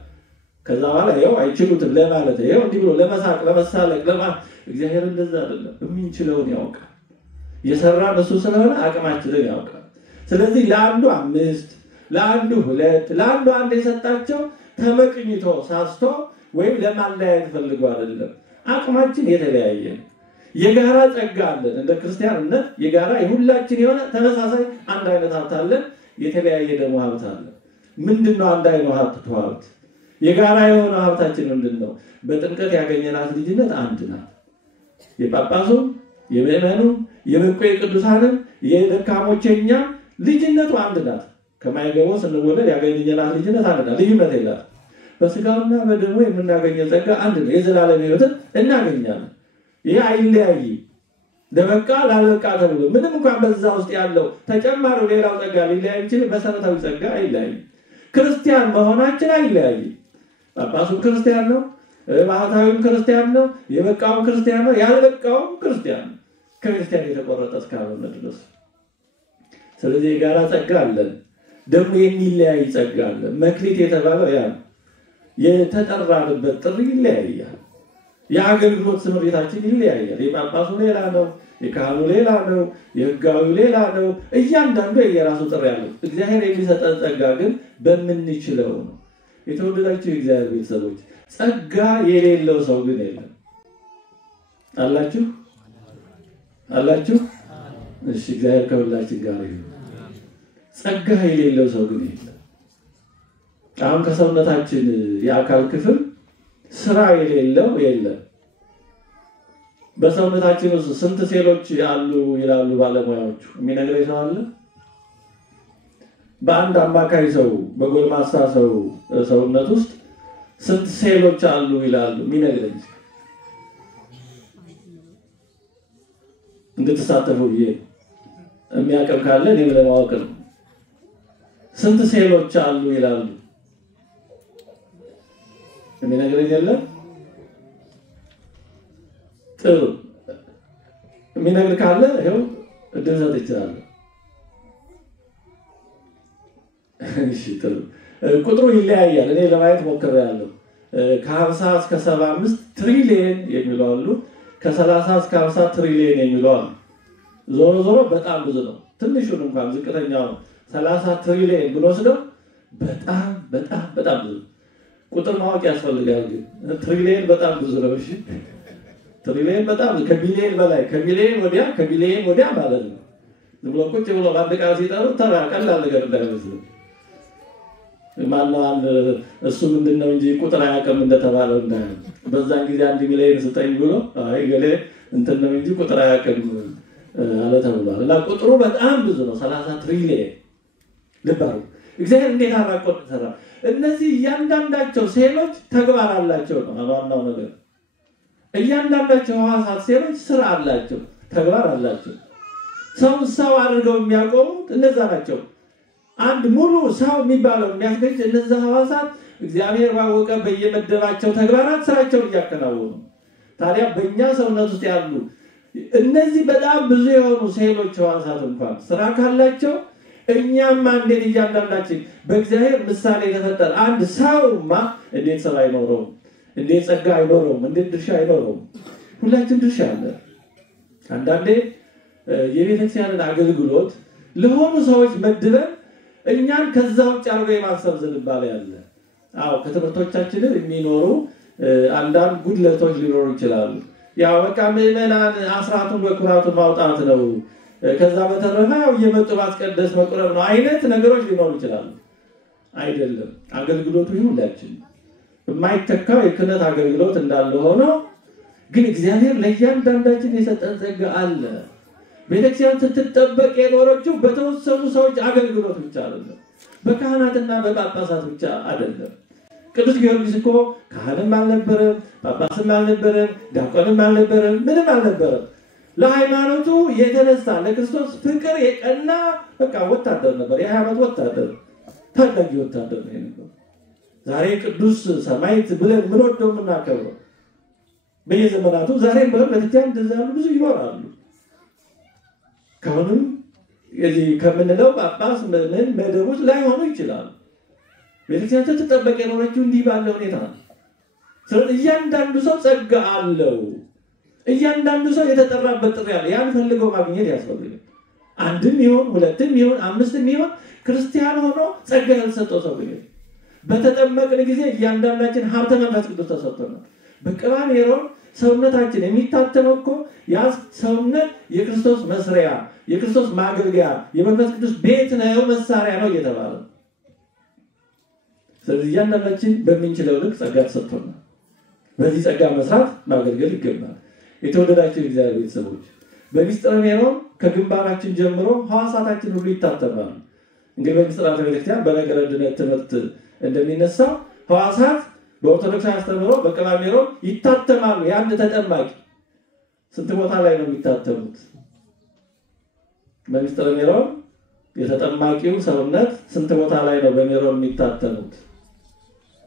ከዛ በኋላ ይኸው አይችሉትም ለማለት ይኸው እንዲህ ብሎ ለመሳቅ ለመሳለቅ እግዚአብሔር እንደዛ አይደለም። የምንችለውን ያውቃል። የሰራን እሱ ስለሆነ አቅማችንን ያውቃል። ስለዚህ ለአንዱ 5 ለአንዱ 2 ለአንዱ 1 የሰጣቸው ተመቅኝቶ ሳስቶ ወይም ለማለያየት ፈልጎ አይደለም። አቅማችን የተለያየ ነው። የጋራ ጸጋ አለን። እንደ ክርስቲያንነት የጋራ የሁላችን የሆነ ተመሳሳይ አንድ አይነት ሀብት አለን። የተለያየ ደግሞ ሀብት አለ። ምንድነው አንድ አይነት ሀብት? የጋራ የሆነ ሀብታችን ምንድነው? በጥምቀት ያገኘናት ልጅነት አንድ ናት። የጳጳሱ፣ የምእመኑ፣ የበቁ የቅዱሳንም የደካሞችኛ ልጅነቱ አንድ ናት። ከማይገባው ስንወለድ ያገኘናት ልጅነት አንድ ናት። ልዩነት የላት። በስጋውና በደሙ የምናገኘው ጸጋ አንድ ነው። የዘላለም ሕይወትን እናገኛለን። ይሄ አይለያይም። ለበቃ ላልበቃ ተብሎ ምንም እንኳን በዛ ውስጥ ያለው ተጨማሪው ሌላው ጸጋ ሊለያይ ይችላል። መሰረታዊ ጸጋ አይለያይም። ክርስቲያን መሆናችን አይለያይም። ጳጳሱም ክርስቲያን ነው፣ ባህታዊም ክርስቲያን ነው፣ የበቃውም ክርስቲያን ነው፣ ያልበቃውም ክርስቲያን ነው። ክርስቲያን የተቆረጠ እስካልሆነ ድረስ። ስለዚህ የጋራ ጸጋ አለን። ደግሞ የሚለያይ ጸጋ አለ። መክሊት የተባለው ያ የተጠራንበት ጥሪ ይለያያል። የአገልግሎት ስምሪታችን ይለያያል። የጳጳሱ ሌላ ነው፣ የካህኑ ሌላ ነው፣ የሕጋዊው ሌላ ነው። እያንዳንዱ የራሱ ጥሪ አለው። እግዚአብሔር የሚሰጠን ጸጋ ግን በምንችለው ነው። የተወደዳችሁ የእግዚአብሔር ቤተሰቦች ጸጋ የሌለው ሰው ግን የለም። አላችሁ? እሺ፣ እግዚአብሔር ከሁላችን ጋር ይሁን። ጸጋ የሌለው ሰው ግን የለም። አሁን ከሰውነታችን የአካል ክፍል ስራ የሌለው የለም። በሰውነታችን ውስጥ ስንት ሴሎች አሉ ይላሉ ባለሙያዎቹ? የሚነግረኝ ሰው አለ? በአንድ አማካይ ሰው በጎልማሳ ሰው ሰውነት ውስጥ ስንት ሴሎች አሉ ይላሉ? የሚነግረኝ እንድትሳተፉ ብዬ የሚያቀም ካለ እኔም ለማወቅ ነው። ስንት ሴሎች አሉ ይላሉ? የሚነግረኝ የለም? ጥሩ፣ የሚነግር ካለ ይኸው እድል ሰጥ ይችላል። እሺ፣ ጥሩ። ቁጥሩ ይለያያል። እኔ ለማየት ሞክሬያለሁ። ከ50 እስከ 75 ትሪሊየን የሚሉ አሉ። ከ30 እስከ 50 ትሪሊየን የሚሉ አሉ። ዞሮ ዞሮ በጣም ብዙ ነው። ትንሹን እንኳን ዝቅተኛው 30 ትሪሊየን ብንወስደው በጣም በጣም በጣም ብዙ ቁጥር ማወቅ ያስፈልጋል። ግን ትሪሊየን በጣም ብዙ ነው። እሺ፣ ትሪሊየን በጣም ከቢሊየን በላይ ከቢሊየን ወዲያ ማለት ነው። ዝም ብሎ ቁጭ ብሎ በአንድ ቃል ሲጠሩ ተራ ቀላል ነገር እንዳይመስል ማነው እሱ ምንድነው እንጂ ቁጥር አያውቅም እንደተባለው እንዳይሆን። በዛን ጊዜ 1 ሚሊዮን ስጠኝ ብሎ አይ ገሌ እንትን ነው እንጂ ቁጥር አያውቅም አለ ተብሏል። እና ቁጥሩ በጣም ብዙ ነው። 30 ትሪሊየን ልባሩ እግዚአብሔር እንዴት አራቆ ተሰራ። እነዚህ እያንዳንዳቸው ሴሎች ተግባር አላቸው ነው ዋናው ነገር። እያንዳንዳቸው ሕዋሳት ሴሎች ስራ አላቸው፣ ተግባር አላቸው። ሰው አድርገው የሚያቆሙት እነዛ ናቸው። አንድ ሙሉ ሰው የሚባለው የሚያስገኝ እነዛ ሕዋሳት እግዚአብሔር ባወቀ በየመደባቸው ተግባራት ስራቸውን እያከናወኑ። ታዲያ በእኛ ሰውነት ውስጥ ያሉ እነዚህ በጣም ብዙ የሆኑ ሴሎች ሕዋሳት እንኳን ስራ ካላቸው እኛማ እንዴት እያንዳንዳችን በእግዚአብሔር ምሳሌ የተፈጠረ አንድ ሰውማ እንዴት ስራ አይኖረውም? እንዴት ጸጋ አይኖረውም? እንዴት ድርሻ አይኖረውም? ሁላችን ድርሻ አለ። አንዳንዴ የቤተክርስቲያንን አገልግሎት ለሆኑ ሰዎች መድበን እኛን ከዛ ውጭ አርጎ የማሰብ ዝንባሌ ያለ። አዎ ከትምህርቶቻችን የሚኖሩ አንዳንድ ጉድለቶች ሊኖሩ ይችላሉ። ያው በቃ ምዕመናን አስራቱን በኩራቱን ማውጣት ነው፣ ከዛ በተረፈ ያው እየመጡ ማስቀደስ መቁረብ ነው አይነት ነገሮች ሊኖሩ ይችላሉ። አይደለም። አገልግሎቱ ሁላችን የማይተካው የክህነት አገልግሎት እንዳለ ሆኖ ግን እግዚአብሔር ለእያንዳንዳችን የሰጠን ጸጋ አለ። ቤተክርስቲያን ስትጠበቅ የኖረችው በተወሰኑ ሰዎች አገልግሎት ብቻ አይደለም፣ በካህናትና በጳጳሳት ብቻ አይደለም። ቅዱስ ጊዮርጊስ እኮ ካህንም አልነበረም፣ ጳጳስም አልነበረም፣ ዲያቆንም አልነበረም፣ ምንም አልነበረም። ለሃይማኖቱ የተነሳ ለክርስቶስ ፍቅር የቀና በቃ ወታደር ነበር። የ20 ዓመት ወታደር፣ ታላቅ ወታደር ነው። ዛሬ ቅዱስ ሰማዕት ብለን ምን ወደው የምናከብረው በየዘመናቱ ዛሬ በቤተክርስቲያን እንደዛሉ ብዙ ይኖራሉ። ካሁንም እዚህ ከምንለው ጳጳስ ምን መደቦች ላይ ሆኖ ይችላል። ቤተክርስቲያን ስትጠበቅ የኖረችው እንዲህ ባለ ሁኔታ ነው። ስለዚህ እያንዳንዱ ሰው ጸጋ አለው። እያንዳንዱ ሰው የተጠራበት ጥሪ አለ። ያን ፈልገው ማግኘት ያስፈልጋል። አንድም ይሁን ሁለትም ይሁን አምስትም ይሁን ክርስቲያን ሆኖ ጸጋ ያልሰጠው ሰው ግን በተጠመቅን ጊዜ እያንዳንዳችን ሀብተ መንፈስ ቅዱስ ተሰጥቶናል። በቅባ ሜሮን ሰውነታችን የሚታተመው እኮ ያ ሰውነት የክርስቶስ መስሪያ፣ የክርስቶስ ማገልገያ፣ የመንፈስ ቅዱስ ቤት ነው፣ መሳሪያ ነው እየተባለ ስለዚህ እያንዳንዳችን በሚንችለው ልክ ጸጋ ተሰጥቶናል። በዚህ ጸጋ መስራት ማገልገል ይገባል። የተወደዳችሁ የእግዚአብሔር ቤተሰቦች በሚስጥረ ሜሮን ከግንባራችን ጀምሮ ሐዋሳታችን ሁሉ ይታተማሉ። እንግዲህ በሚስጥራተ ቤተክርስቲያን በነገረ ድነት ትምህርት እንደሚነሳው ሐዋሳት በኦርቶዶክስ አስተምህሮ በቅባ ሜሮን ይታተማሉ። ያን ተጠማቂ ስንት ቦታ ላይ ነው የሚታተሙት? በሚስጥረ ሜሮን የተጠማቂው ሰውነት ስንት ቦታ ላይ ነው በሜሮን የሚታተሙት?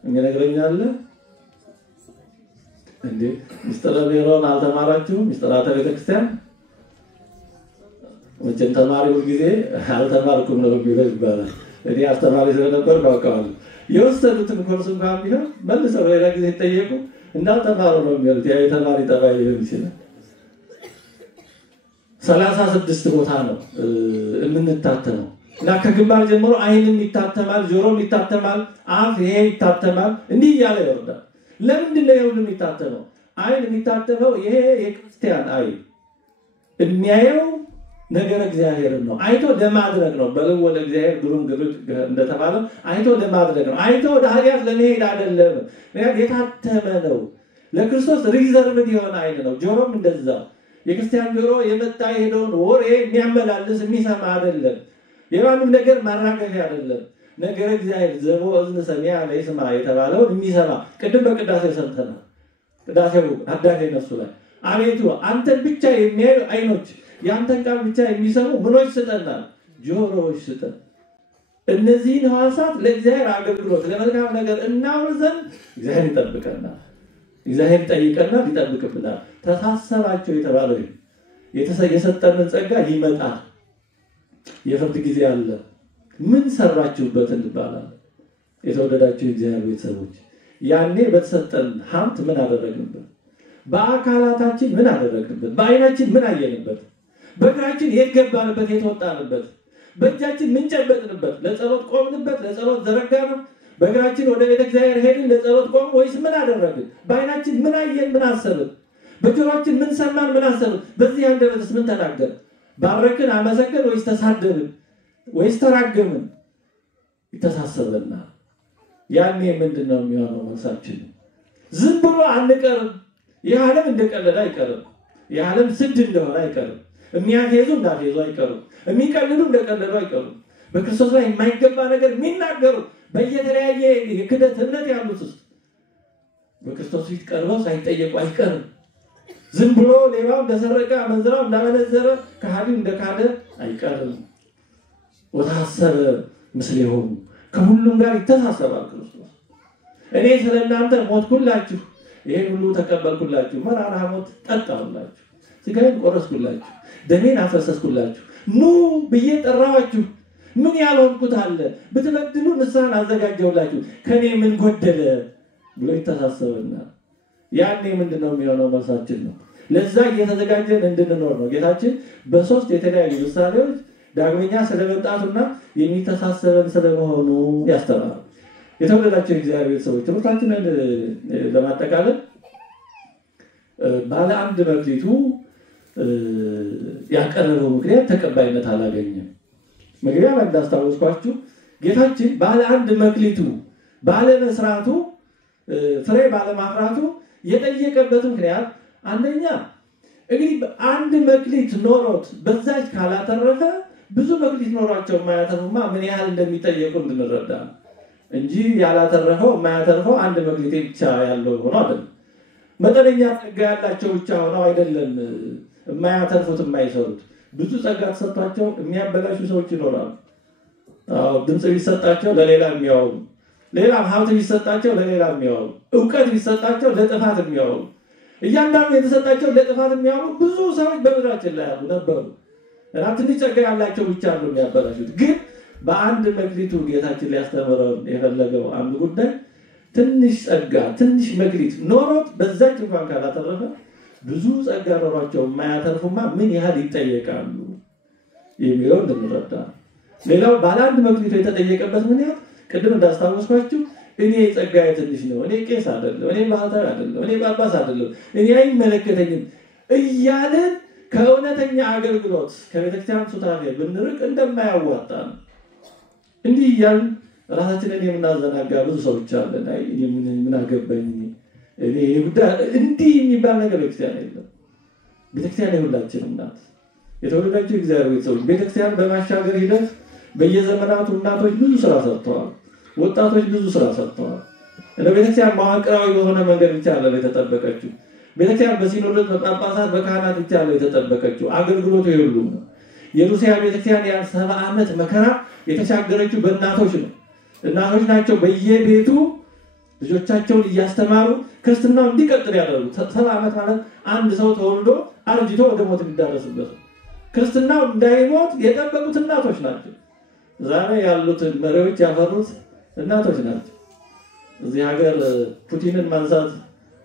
እንግዲህ እንዴ ሚስጥረ ሜሮን አልተማራችሁም? ሚስጥራተ ቤተክርስቲያን ወጭን ተማሪው ጊዜ አልተማርኩም ነው ይባላል። እኔ አስተማሪ ስለነበር ባውቀዋለሁ። የወሰዱትን ኮርስ እንኳን ቢሆን መልሰው ሌላ ጊዜ ጠየቁ እንዳልተማሩ ነው የሚሉት። ያ የተማሪ ጠባይ ሊሆን ይችላል። 36 ቦታ ነው የምንታተመው እና ከግንባር ጀምሮ አይንም ይታተማል፣ ጆሮም ይታተማል፣ አፍ ይሄ ይታተማል፣ እንዲህ እያለ ይወርዳል። ለምንድን ነው ሁሉ የሚታተመው? አይን የሚታተመው ይሄ የክርስቲያን አይን የሚያየው ነገር እግዚአብሔር ነው። አይቶ ለማድረግ ነው። በልወለ እግዚአብሔር ግሩም ግሩም እንደተባለው አይቶ ለማድረግ ነው። አይቶ ወደ ኃጢአት ለመሄድ አይደለም። የታተመ ነው። ለክርስቶስ ሪዘርቭድ የሆነ አይን ነው። ጆሮም እንደዛው የክርስቲያን ጆሮ የመጣ የሄደውን ወሬ የሚያመላልስ የሚሰማ አይደለም። የማንም ነገር ማራገፊያ አይደለም። ነገር እግዚአብሔር ዘቦ እዝነ ሰሚያ ለይስማ የተባለውን የሚሰማ ቅድም በቅዳሴው ሰምተናል። ቅዳሴው አዳሴ ነሱ ላይ አቤቱ አንተን ብቻ የሚያዩ አይኖች ያንተን ቃል ብቻ የሚሰሙ ምኖች ስጠናል፣ ጆሮዎች ስጠን። እነዚህን ሐዋሳት ለእግዚአብሔር አገልግሎት ለመልካም ነገር እናውል ዘንድ እግዚአብሔር ይጠብቀናል። እግዚአብሔር ይጠይቀናል፣ ይጠብቅብናል። ተሳሰባቸው የተባለው የሰጠንን ጸጋ ይመጣል። የፍርድ ጊዜ አለ። ምን ሰራችሁበት እንባላለን። የተወደዳችሁ እግዚአብሔር ቤተሰቦች ያኔ በተሰጠን ሀብት ምን አደረግንበት? በአካላታችን ምን አደረግንበት? በአይናችን ምን አየንበት? በእግራችን የት ገባንበት? የት ወጣንበት? በእጃችን ምን ጨበጥንበት? ለጸሎት ቆምንበት? ለጸሎት ዘረጋነው? በእግራችን ወደ ቤተ እግዚአብሔር ሄድን ለጸሎት ቆም ወይስ ምን አደረግን? በአይናችን ምን አየን? ምን አሰብን? በጆሮአችን ምን ሰማን? ምን አሰብን? በዚህ አንደበትስ ምን ተናገርን? ባረክን፣ አመሰገን ወይስ ተሳደብን ወይስ ተራገምን? ይተሳሰበናል። ያኔ ምንድነው የሚሆነው? መልሳችን ዝም ብሎ አንቀርም። ይህ ዓለም እንደቀለደ አይቀርም። ይህ ዓለም ስድ እንደሆነ አይቀርም። የሚያፌዙ እንዳፌዙ አይቀሩም። የሚቀልዱ እንደቀለዱ አይቀሩም። በክርስቶስ ላይ የማይገባ ነገር የሚናገሩ በየተለያየ የክደት እምነት ያሉት በክርስቶስ ፊት ቀርበው ሳይጠየቁ አይቀርም። ዝም ብሎ ሌባው እንደሰረቀ አመንዝራው እንዳመነዘረ ከሃዲው እንደካደ አይቀርም። ወታሰበ ምስሌሆሙ ከሁሉም ጋር ይተሳሰባል ክርስቶስ። እኔ ስለእናንተ ሞትኩላችሁ፣ ይሄን ሁሉ ተቀበልኩላችሁ፣ መራራ ሞት ጠጣሁላችሁ፣ ስጋዬን ቆረስኩላችሁ፣ ደሜን አፈሰስኩላችሁ፣ ኑ ብዬ ጠራኋችሁ። ምን ያልሆንኩት አለ? ብትበድሉ ንስሐን አዘጋጀሁላችሁ፣ ከኔ ምን ጎደለ ብሎ ይተሳሰበናል። ያኔ ምንድነው የሚሆነው? መልሳችን ነው። ለዛ እየተዘጋጀን እንድንኖር ነው። ጌታችን በሶስት የተለያዩ ምሳሌዎች ዳግመኛ ስለመምጣቱና የሚተሳሰበን ስለመሆኑ ያስተምራል። የተወደዳችሁ የእግዚአብሔር ሰዎች ትምህርታችንን ለማጠቃለል ባለ አንድ መክሊቱ ያቀረበው ምክንያት ተቀባይነት አላገኘም። መግቢያ ላይ እንዳስታወስኳችሁ ጌታችን ባለ አንድ መክሊቱ ባለ መስራቱ ፍሬ ባለ ማፍራቱ የጠየቀበት ምክንያት አንደኛ እንግዲህ አንድ መክሊት ኖሮት በዛች ካላተረፈ ብዙ መክሊት ኖሯቸው ማያተርፉማ ምን ያህል እንደሚጠየቁ እንድንረዳ እንጂ ያላተረፈው ማያተርፈው አንድ መክሊት ብቻ ያለው ሆኖ አይደለም መጠነኛ ጸጋ ያላቸው ብቻ ሆነው አይደለም ማያተርፉት የማይሰሩት ብዙ ጸጋ ተሰጥቷቸው የሚያበላሹ ሰዎች ይኖራሉ አዎ ድምጽ ቢሰጣቸው ለሌላ የሚያወሩ ሌላ ሀብት ቢሰጣቸው ለሌላ የሚያወሩ ዕውቀት ቢሰጣቸው ለጥፋት የሚያወሩ እያንዳንዱ የተሰጣቸው ለጥፋት የሚያወሩ ብዙ ሰዎች በምድራችን ላይ ያሉ ነበሩ እና ትንሽ ጸጋ ያላቸው ብቻ ነው የሚያበላሹት ግን በአንድ መክሊቱ ጌታችን ሊያስተምረው የፈለገው አንድ ጉዳይ ትንሽ ጸጋ ትንሽ መክሊት ኖሮት በዛች እንኳን ካላተረፈ ብዙ ጸጋ ኖሯቸው ማያተርፉማ ምን ያህል ይጠየቃሉ የሚለው እንድንረዳ ሌላው ባለ አንድ መክሊቱ የተጠየቀበት ምክንያት ቅድም እንዳስታወስኳችሁ እኔ ጸጋዬ ትንሽ ነው እኔ ቄስ አይደለም እኔ ባህታዊ አይደለም እኔ ጳጳስ አይደለም እኔ አይመለከተኝም እያለ ከእውነተኛ አገልግሎት ከቤተክርስቲያን ሱታፌ ብንርቅ እንደማያዋጣ እንዲህ ያን ራሳችንን የምናዘናጋ ብዙ ሰዎች አለን አይ ምን አገባኝ እኔ ጉዳይ እንዲህ የሚባል ነገር ቤተክርስቲያን የለም ቤተክርስቲያን የሁላችንም ናት የተወደዳችሁ እግዚአብሔር ቤተሰቦች ቤተክርስቲያን በማሻገር ሂደት በየዘመናቱ እናቶች ብዙ ስራ ሰርተዋል ወጣቶች ብዙ ስራ ሰርተዋል እና ቤተክርስቲያን መዋቅራዊ በሆነ መንገድ ብቻ አለ የተጠበቀችው ቤተክርስቲያን በሲኖዶስ በጳጳሳት በካህናት ብቻ አለ የተጠበቀችው አገልግሎቱ ይሁሉ ነው የሩሲያ ቤተክርስቲያን ያ 70 ዓመት መከራ የተሻገረችው በእናቶች ነው እናቶች ናቸው በየቤቱ ልጆቻቸውን እያስተማሩ ክርስትናው እንዲቀጥል ያደረጉ 70 ዓመት ማለት አንድ ሰው ተወልዶ አርጅቶ ወደ ሞት እንዲዳረስበት ክርስትናው እንዳይሞት የጠበቁት እናቶች ናቸው ዛሬ ያሉት መሪዎች ያፈሩት እናቶች ናቸው እዚህ ሀገር ፑቲንን ማንሳት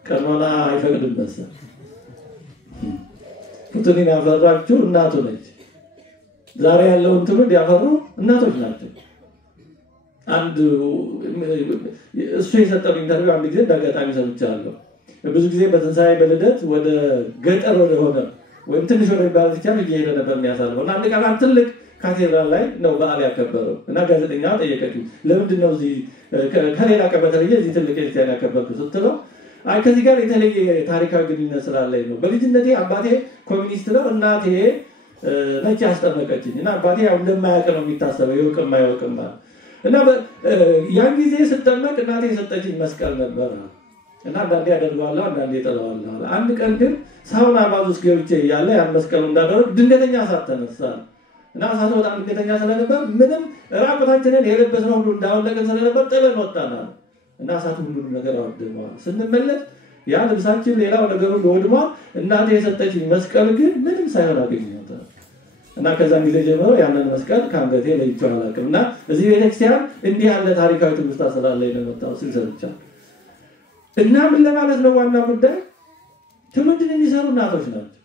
ቀኖና አይፈቅድም መሰል ፑቲንን ያፈራችው እናቱ ነች ዛሬ ያለውን ትውልድ ያፈሩ እናቶች ናቸው አንድ እሱ የሰጠው ኢንተርቪው አንድ ጊዜ እንዳጋጣሚ ሰምቻለሁ ብዙ ጊዜ በትንሳኤ በልደት ወደ ገጠር ወደ ሆነ ወይም ትንሽ ወደ ባለ ብቻ እየሄደ ነበር የሚያሳልፈው እና አንድ ቀን ትልቅ ካቴድራል ላይ ነው በዓል ያከበረው እና ጋዜጠኛ ጠየቀችው ለምንድን ነው እዚህ ከሌላ ቀን በተለየ እዚህ ትልቅ ክርስቲያን ያከበርኩት ስትለው አይ ከዚህ ጋር የተለየ ታሪካዊ ግንኙነት ስላለኝ ነው በልጅነቴ አባቴ ኮሚኒስት ነው እናቴ ነጭ ያስጠመቀችኝ እና አባቴ ያው እንደማያውቅ ነው የሚታሰበው ይወቅም አይወቅም እና ያን ጊዜ ስትጠመቅ እናቴ የሰጠችኝ መስቀል ነበር እና አንዳንዴ ያደርገዋለሁ አንዳንዴ እጠለዋለሁ አንድ ቀን ግን ሳውና ባዙስ ገብቼ ያለ ያን መስቀሉ እንዳደረግ ድንገተኛ እሳት ተነሳ እና እሳቱ በጣም ድንገተኛ ስለነበር ምንም ራቆታችንን የለበስነው ሁሉ እንዳወለቀን ስለነበር ጥለን ወጣናል እና እሳቱ ሁሉ ነገር አወደመዋል ስንመለስ ያ ልብሳችን ሌላው ነገር ሁሉ ወድሟል እናቴ የሰጠችኝ መስቀል ግን ምንም ሳይሆን አገኘሁት እና ከዛም ጊዜ ጀምሮ ያንን መስቀል ካንገቴ ለይቼው አላውቅም እና እዚህ ቤተክርስቲያን እንዲህ ያለ ታሪካዊ ትምህርት ስላለ ነው መጣው ሲሰሩቻ እና ምን ለማለት ነው ዋና ጉዳይ ትውልድን የሚሰሩ እናቶች ናቸው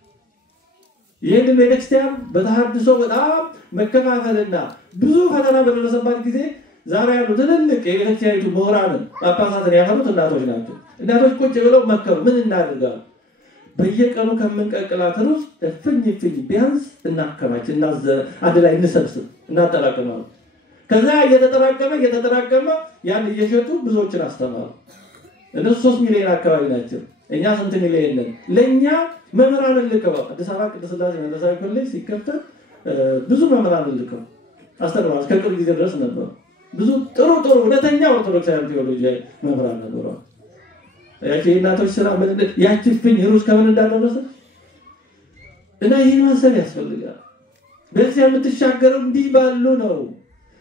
ይሄን ቤተክርስቲያን በተሐድሶ በጣም መከፋፈልና ብዙ ፈተና በደረሰባት ጊዜ ዛሬ ያሉ ትልልቅ የቤተክርስቲያኒቱ ምሁራንን ጳጳሳትን ያፈሩት እናቶች ናቸው እናቶች ቁጭ ብለው መከሩ ምን እናድርጋለን በየቀኑ ከመንቀቅላት ሩስ ፍኝ ቢያንስ እናከማች እና አንድ ላይ እንሰብስብ እናጠራቅማለን ከዛ እየተጠራቀመ ያን እየሸጡ ብዙዎችን አስተማሩ እነሱ 3 ሚሊዮን አካባቢ ናቸው እኛ ስንት ሚሊዮን ነን ለኛ መምህራን ልከው አዲስ አበባ ቅዱስ ሥላሴ መንፈሳዊ ኮሌጅ ሲከፈት ብዙ መምህራን ልከው አስተማሩ ከቅርብ ጊዜ ድረስ ነበር ብዙ ጥሩ እውነተኛ ኦርቶዶክሳውያን ቴዎሎጂ መምህራን ነበሩ ያቺ እናቶች ስራ ምን ያቺፍኝ ሩስ ከምን እንዳደረሰ እና ይሄን ማሰብ ያስፈልጋል በዚህ የምትሻገረው እንዲህ ባሉ ነው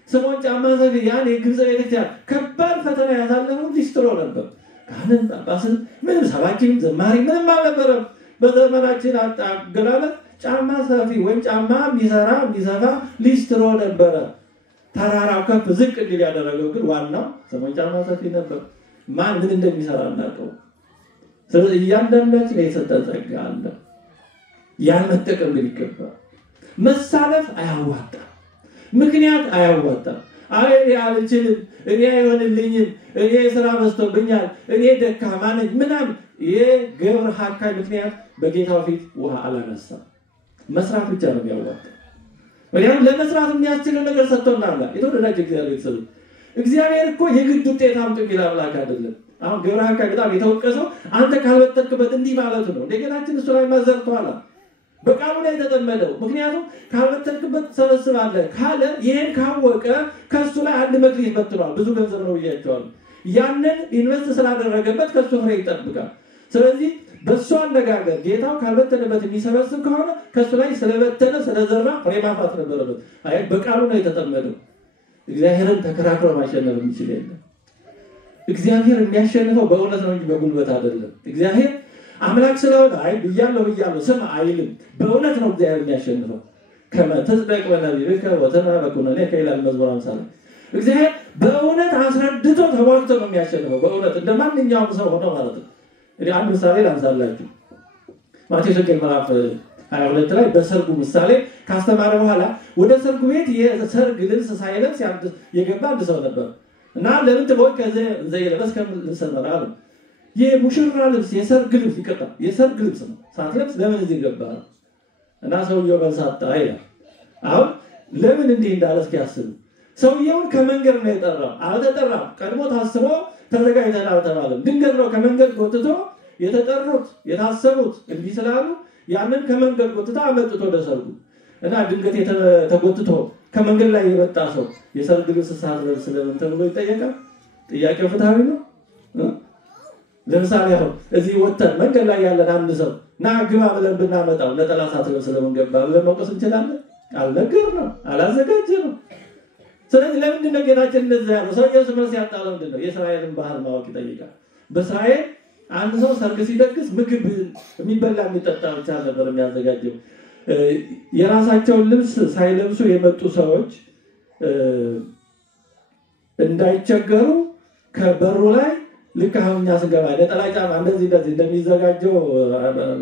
ሰሞን ጫማ ዘግ ያን የግብጽ ቤተክርስቲያን ከባድ ፈተና ያሳለፈው ሊስትሮ ነበር ካህን ጳጳስን ምንም ሰባኪም ዘማሪ ምንም አልነበረም በዘመናችን አጣገላለ ጫማ ሰፊ ወይ ጫማ ሚሰራ ሊስትሮ ነበር ተራራው ከፍ ዝቅ እንዲል ያደረገው ግን ዋናው ሰሞን ጫማ ሰፊ ነበር ማን ምን እንደሚሰራ እናቀው ስለዚህ ያንዳንዳችን የሰጠን ጸጋ አለ ያን መጠቀም ይገባል መሳለፍ አያዋጣም ምክንያት አያዋጣም አይ ያልችልም እኔ አይሆንልኝም እኔ ስራ በዝቶብኛል እኔ ደካማ ነኝ ምናም የገብር ሐካይ ምክንያት በጌታው ፊት ውሃ አላነሳ መስራት ብቻ ነው የሚያዋጣው ወዲያው ለመስራት የሚያስችል ነገር ሰጥቶናል። የተወደዳችሁ እግዚአብሔር ቤተሰብ እግዚአብሔር እኮ የግድ ውጤት አምጡ የሚል አምላክ አይደለም። አሁን ገብረ ሐካይ በጣም የተወቀሰው አንተ ካልበተክበት እንዲህ ማለት ነው። እንደገናችን እሱ ላይ ማዘርቷል በቃሉ ላይ ተጠመደው። ምክንያቱም ካልበተክበት ሰበስባለህ ካለ ይሄን ካወቀ ከሱ ላይ አንድ መክሊት በትሯል። ብዙ ገንዘብ ነው ይያቸዋል። ያንን ኢንቨስት ስላደረገበት ከሱ ፍሬ ይጠብቃል። ስለዚህ በሱ አነጋገር ጌታው ካልበተነበት የሚሰበስብ ከሆነ ከሱ ላይ ስለበተነ ስለዘራ ፍሬ ማፍራት ነበረበት። አይ በቃሉ ላይ ተጠመደው። እግዚአብሔርን ተከራክሮ ማሸነፍ የሚችል የለም። እግዚአብሔር የሚያሸንፈው በእውነት ነው እንጂ በጉልበት አይደለም። እግዚአብሔር አምላክ ስለሆነ አይ ብያለሁ ስም አይልም። በእውነት ነው እግዚአብሔር የሚያሸንፈው። ከመተጽደቅ በነቢይከ ወተናበኩነኔ ከይላል መዝሙር 50 እግዚአብሔር በእውነት አስረድቶ ተዋግቶ ነው የሚያሸንፈው። በእውነት እንደማንኛውም ሰው ሆኖ ማለት ነው። እንግዲህ አንድ ምሳሌ ላንሳላችሁ። ማቴዎስ ወንጌል ምዕራፍ 22 ላይ በሰርጉ ምሳሌ ካስተማረ በኋላ ወደ ሰርጉ ቤት የሰርግ ልብስ ሳይለብስ የገባ አንድ ሰው ነበር እና ለምን ትቦይ ከዚህ ዘይለበስ ከልብስ ነበር የሙሽራ ልብስ የሰርግ ልብስ ይቀጣ የሰርግ ልብስ ነው ሳትለብስ ለምን እዚህ ገባ እና ሰውየው መልሳጣ ይላል። አሁን ለምን እንዲህ እንዳለ እስኪ ያስቡ። ሰውየውን ከመንገድ ነው የጠራው። አልተጠራም። ቀድሞ ታስቦ ተዘጋጅተናል ተባለ። ድንገት ነው ከመንገድ ጎትቶ የተጠሩት የታሰቡት እንዲህ ስላሉ ያንን ከመንገድ ጎትቶ አመጥቶ ለሰርጉ እና ድንገት ተጎትቶ ከመንገድ ላይ የመጣ ሰው የሰርግ ልብስ ሳትለብስ ለምን ተብሎ ይጠየቃል? ጥያቄው ፍትሃዊ ነው? ለምሳሌ አሁን እዚህ ወጥተን መንገድ ላይ ያለን አንድ ሰው ና ግባ ብለን ብናመጣው ነጠላ ሳትለብስ ለምን ገባ ብለን መውቀስ እንችላለን? አልነገርነው፣ አላዘጋጀነው። ስለዚህ ለምንድን ነው ጌታችን እንደዛ ያለው? ሰውየው ስመስ ያጣለው ምንድን ነው? የእስራኤልን ባህል ማወቅ ይጠይቃል። በእስራኤል አንድ ሰው ሰርግ ሲደግስ ምግብ የሚበላ የሚጠጣ ብቻ ነበር የሚያዘጋጀው። የራሳቸውን ልብስ ሳይለብሱ የመጡ ሰዎች እንዳይቸገሩ ከበሩ ላይ ልክ አሁን እኛ ስንገባ ነጠላ ጫማ እንደዚህ እንደሚዘጋጀው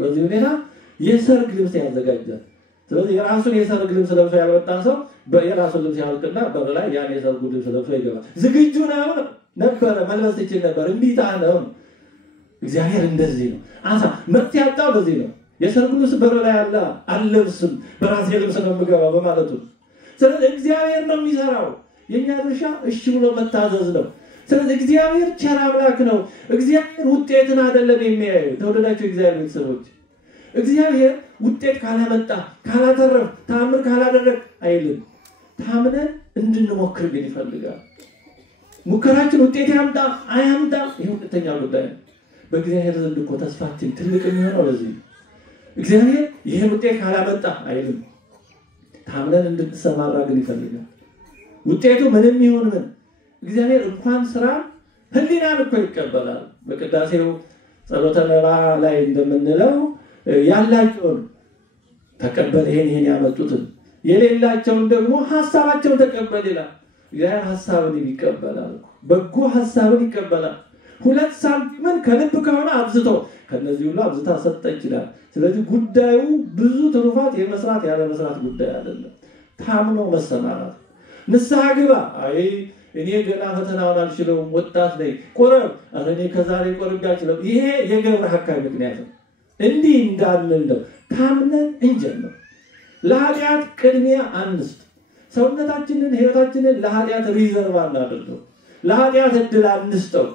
በዚህ ሁኔታ የሰርግ ልብስ ያዘጋጃል። ስለዚህ የራሱን የሰርግ ልብስ ለብሶ ያልወጣ ሰው የራሱን ልብስ ያልቅና በር ላይ ያን የሰርግ ልብስ ለብሶ ይገባል። ዝግጁ ነው ነበር መልበስ ይችል ነበር። እንዲታ ነው እግዚአብሔር እንደዚህ ነው። አንሳ መጥቶ ያጣው በዚህ ነው። የሰርግ ልብስ በር ላይ አለ አልለብስም በራሴ ልብስ ነው የምገባው በማለቱ። ስለዚህ እግዚአብሔር ነው የሚሰራው። የኛ ድርሻ እሺ ብሎ መታዘዝ ነው። ስለዚህ እግዚአብሔር ቸር አምላክ ነው። እግዚአብሔር ውጤትን አይደለም የሚያየው። ተወደዳችሁ እግዚአብሔር ሰዎች እግዚአብሔር ውጤት ካላመጣ ካላተረፍ ታምር ካላደረግ አይልም። ታምነን እንድንሞክር ግን ይፈልጋል። ሙከራችን ውጤት ያምጣ አያምጣ ይሄ ሁለተኛ ጉዳይ ነው። በእግዚአብሔር ዘንድ እኮ ተስፋችን ትልቅ የሚሆነው ለዚህ እግዚአብሔር ይሄን ውጤት ካላመጣ አይልም። ታምነን እንድንሰማራ ግን ይፈልጋል። ውጤቱ ምንም ይሁን ምን እግዚአብሔር እንኳን ስራ ህሊናን እኮ ይቀበላል። በቅዳሴው ጸሎተ ነባ ላይ እንደምንለው ያላቸውን ተቀበል ይሄን ያመጡትን የሌላቸውን ደግሞ ሐሳባቸውን ተቀበል ይላል። እግዚአብሔር ሐሳብን ይቀበላል። በጎ ሐሳብን ይቀበላል። ሁለት ሳንቲምን ከልብ ከሆነ አብዝቶ ከነዚህ ሁሉ አብዝታ ሰጠ ይችላል። ስለዚህ ጉዳዩ ብዙ ትሩፋት የመስራት ያለ መስራት ጉዳይ አይደለም። ታምኖ መሰማራት ንስሐ ግባ አይ እኔ ገና ፈተናውን አልችለውም ወጣት ነኝ ቆረብ እኔ ከዛሬ ቆርብ ያችለው ይሄ የገብረ ሐካይ ምክንያት ነው። እንዲህ እንዳንል ነው ታምነን እንጀምር። ለኃጢአት ቅድሚያ አንስጥ። ሰውነታችንን ህይወታችንን ለኃጢአት ሪዘርቭ አናድርገው። ለኃጢአት እድል አንስጠው።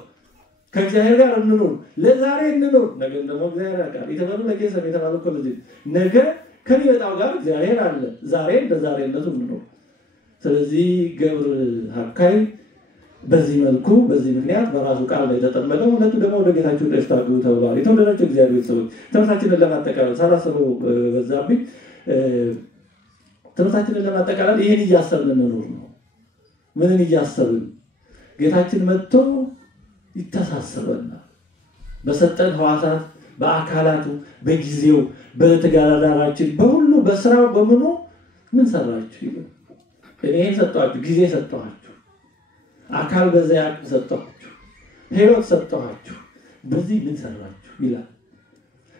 ከእግዚአብሔር ጋር እንኑር። ለዛሬ እንኑር። ነገ ደግሞ እግዚአብሔር ያውቃል። የተባሉ ለጌሰም የተባሉ እኮ ልጅ ነገ ከሚመጣው ጋር እግዚአብሔር አለ። ዛሬ በዛሬነቱ እንኑር። ስለዚህ ገብረ ሐካይ በዚህ መልኩ በዚህ ምክንያት በራሱ ቃል ላይ ተጠመደው። ሁለቱ ደግሞ ወደ ጌታቸው ደስታጉ ተብሏል። የተወደዳችሁ እግዚአብሔር ሰዎች ትምህርታችንን ለማጠቃለል ሳላስበው በዛብኝ ትምህርታችንን ለማጠቃለል ይሄን እያሰብን እንኖር ነው። ምንን እያሰብን ጌታችን መጥቶ ይተሳሰበናል። በሰጠን ህዋሳት በአካላቱ በጊዜው በተጋራዳራችን በሁሉ በስራው በመኖ ምን ሰራችሁ ይላል። እኔ ሰጣችሁ ጊዜ ሰጣችሁ አካል በዚያ ሰጣችሁ ህይወት ሰጣችሁ በዚህ ምን ሰራችሁ ይላል።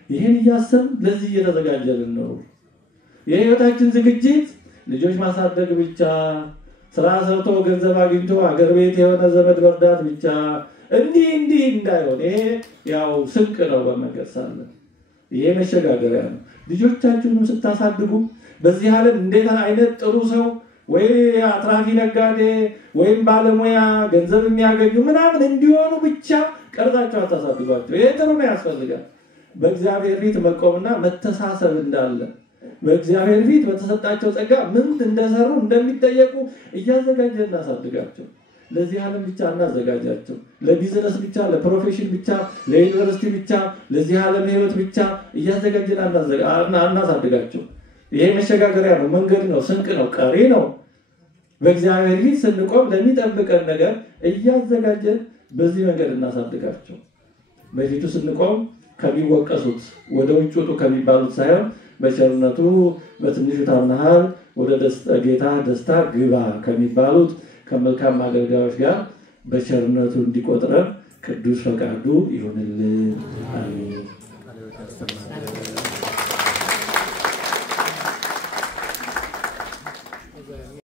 ይሄን እያሰብን ለዚህ እየተዘጋጀን ነው። የህይወታችን ዝግጅት ልጆች ማሳደግ ብቻ ስራ ሰርቶ ገንዘብ አግኝቶ አገር ቤት የሆነ ዘመድ መርዳት ብቻ እንዲህ እንዳይሆን ይሄ ያው ስንቅ ነው በመንገድ ሳለ ይሄ መሸጋገሪያ ነው። ልጆቻችሁንም ስታሳድጉ በዚህ ዓለም እንዴት አይነት ጥሩ ሰው ወይ አትራፊ ነጋዴ ወይም ባለሙያ ገንዘብ የሚያገኙ ምናምን እንዲሆኑ ብቻ ቀርጻቸው አታሳድጓቸው። ይሄ ጥሩ ነው፣ ያስፈልጋል። በእግዚአብሔር ፊት መቆምና መተሳሰብ እንዳለ በእግዚአብሔር ፊት በተሰጣቸው ጸጋ ምን እንደሰሩ እንደሚጠየቁ እያዘጋጀን እናሳድጋቸው። ለዚህ ዓለም ብቻ እናዘጋጃቸው። ለቢዝነስ ብቻ፣ ለፕሮፌሽን ብቻ፣ ለዩኒቨርሲቲ ብቻ፣ ለዚህ ዓለም ህይወት ብቻ እያዘጋጀን እናሳድጋቸው። ይሄ መሸጋገሪያ ነው፣ መንገድ ነው፣ ስንቅ ነው፣ ቀሪ ነው። በእግዚአብሔር ፊት ስንቆም ለሚጠብቀን ነገር እያዘጋጀን በዚህ መንገድ እናሳድጋቸው። በፊቱ ስንቆም ከሚወቀሱት ወደ ውጭ ወጡ ከሚባሉት ሳይሆን በቸርነቱ በትንሹ ታምነሃል ወደ ጌታ ደስታ ግባ ከሚባሉት ከመልካም አገልጋዮች ጋር በቸርነቱ እንዲቆጥረን ቅዱስ ፈቃዱ ይሁንልን። አሜን።